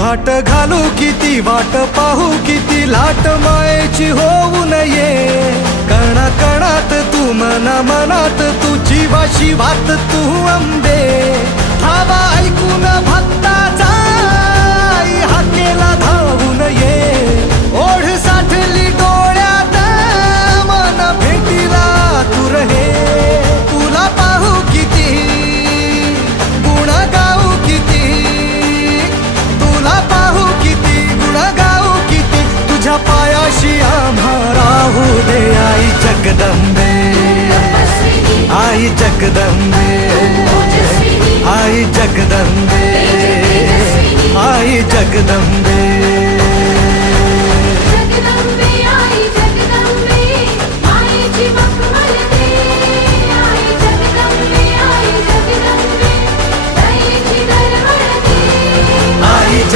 घाट घालू किती वाट पाहू किती लाट मायेची होऊ नये कणा कणात तू मना मनात तू जीवा शिवात तू अंबे धावा ऐकून भक्ताचा आई हाकेला धावून ये ओढ साठली डोळ्यात मन भेटीला तू रहे तुला पाहू किती गुण गाऊ किती तुला पाहू किती गुण गाऊ किती तुझ्या पायाशी आम्हा राहू दे आई जगदंबे आई जगदंबे आई जगदंबे आई जगदंबे